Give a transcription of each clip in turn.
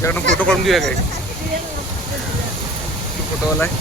त्याच्याकडनं फोटो काढून घेऊया काय? फोटोवाला आहे.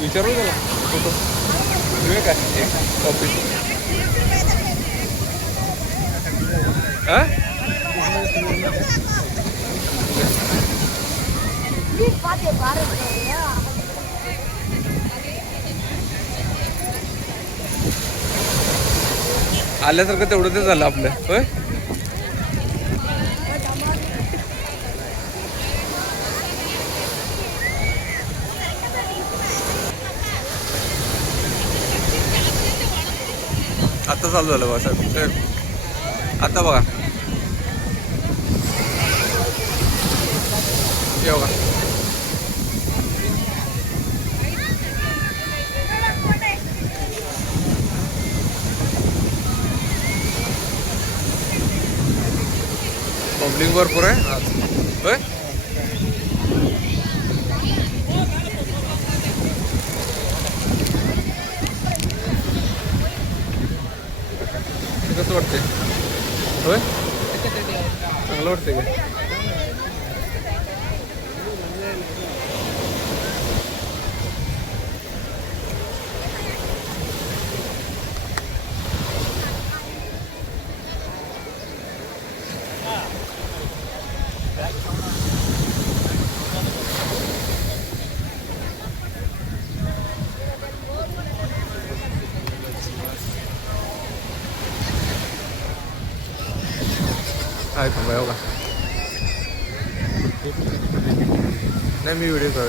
विचारू त्याला फोटो घेऊया काय एक कॉपी. आल्यासारखं तेवढं ते झालं आपलं. होय आता चालू झालं बघा साहेब. आता बघा हे बघा. पब्लिक भरपूर आहे आज. होय कसं वाटतंय? होय चांगलं वाटतंय का? आहे थांबा बघा. नाही मी व्हिडिओ घेतो.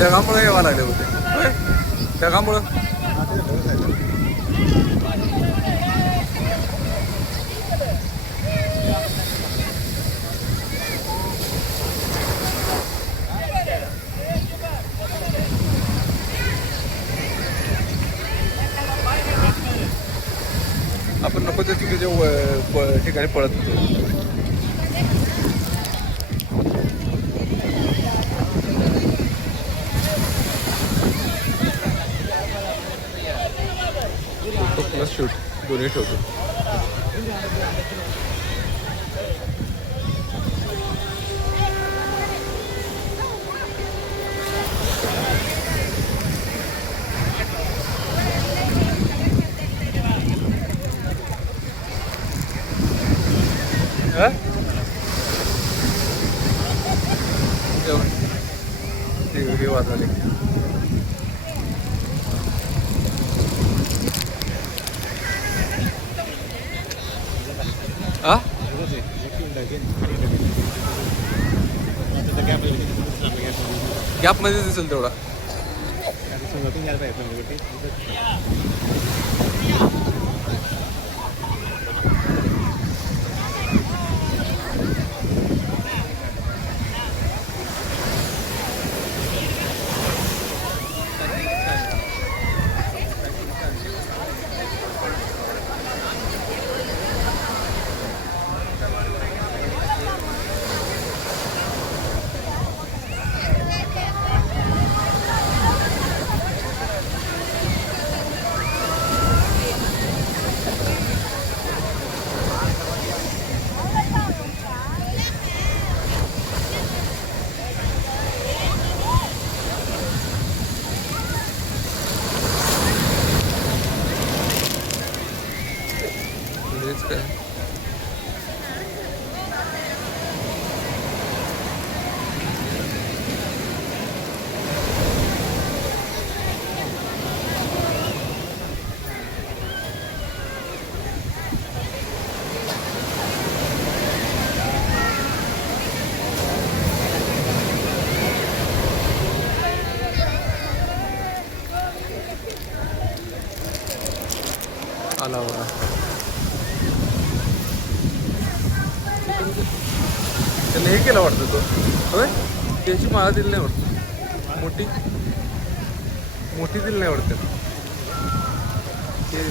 ढगामुळे यावं लागले होते. होय ढगामुळं आपण नको त्या चुकीच्या ठिकाणी पळत होतो. प्लस शूट दोन्ही ठेवतो. हे वाजले. गॅप मध्ये दिसेल तेवढा. आला बघा. त्याला हे केलं वाटतं तो होय, त्याची माळा दिली नाही वाटतं, मोठी दिली नाही वाटतं ते.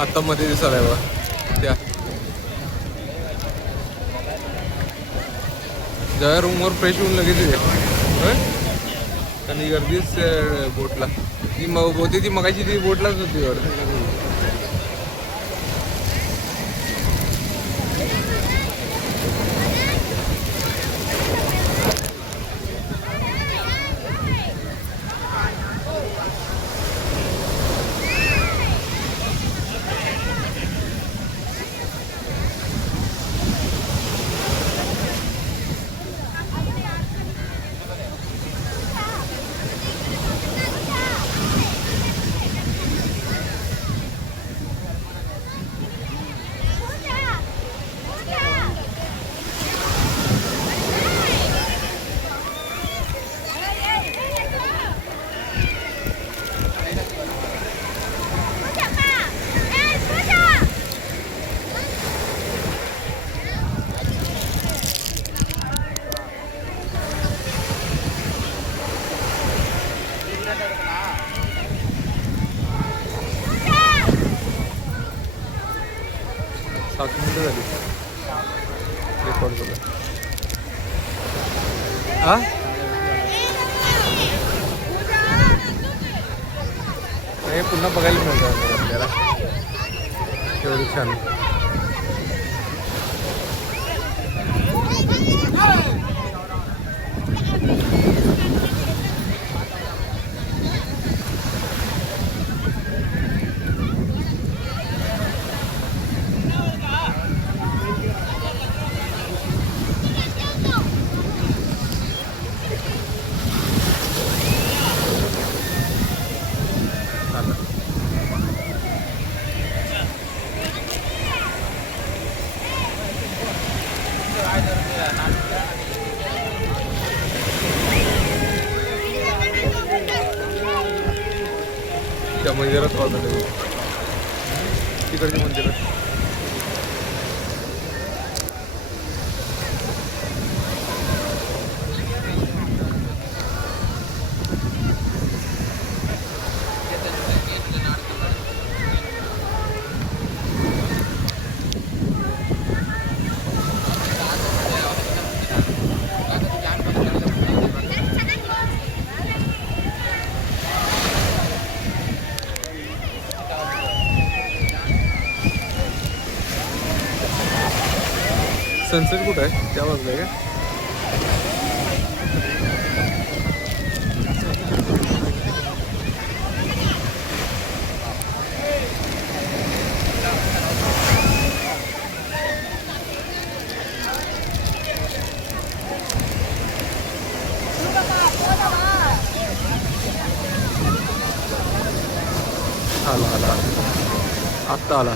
आता मध्ये दिसायला बघा त्या ज्या रूमवर फ्रेश होऊन लगेच येते होय. आणि गर्दीच बोटला ती होती, ती मगाची ती बोटलाच होती वाटतं. सात मिनिटं झाली रेकॉर्ड करून. हा हे पुन्हा बघायला मिळतं आपल्याला, एवढं छान. त्या मंदिरात वाटत तिकडच्या मंदिरात. सनसेट कुठं आहे, त्या बाजूला आहे का? आला आत्ता आला.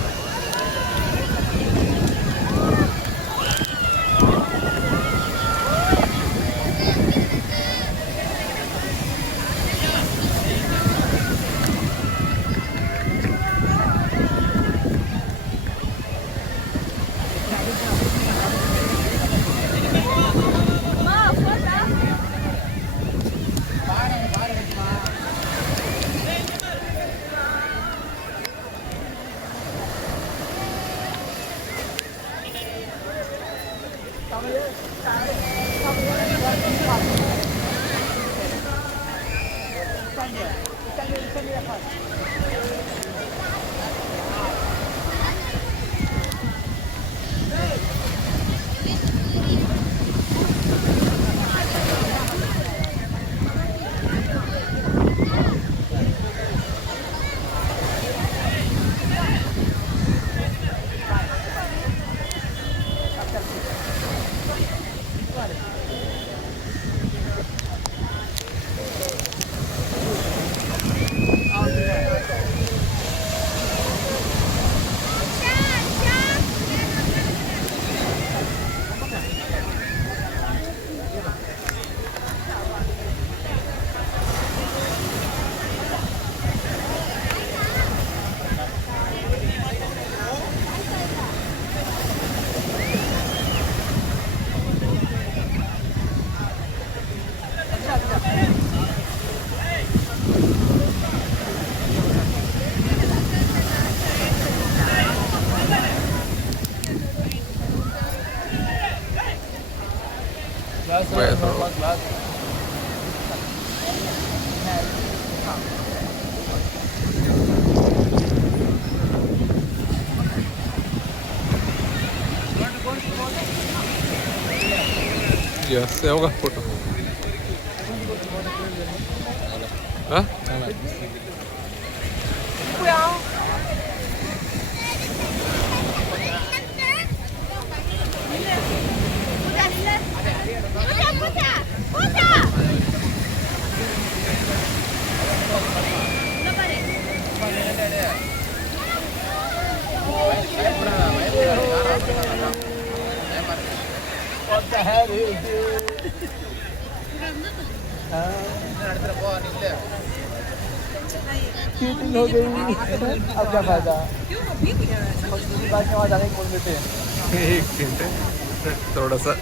बया सोडवा. यस आहे बघा फोटो. हा चीटिंग हो गई अब क्या फायदा बाद में वहाँ जाने को बोल देते हैं. एक मिनिट थोडासा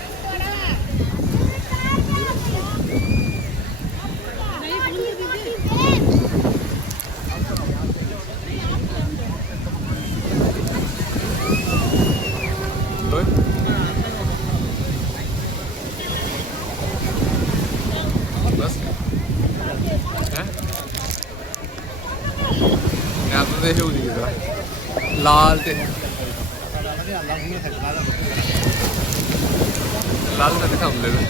होय. बस हा? नाही, आता ते हे होती का लाल ते लाल साठी थांबलेलं.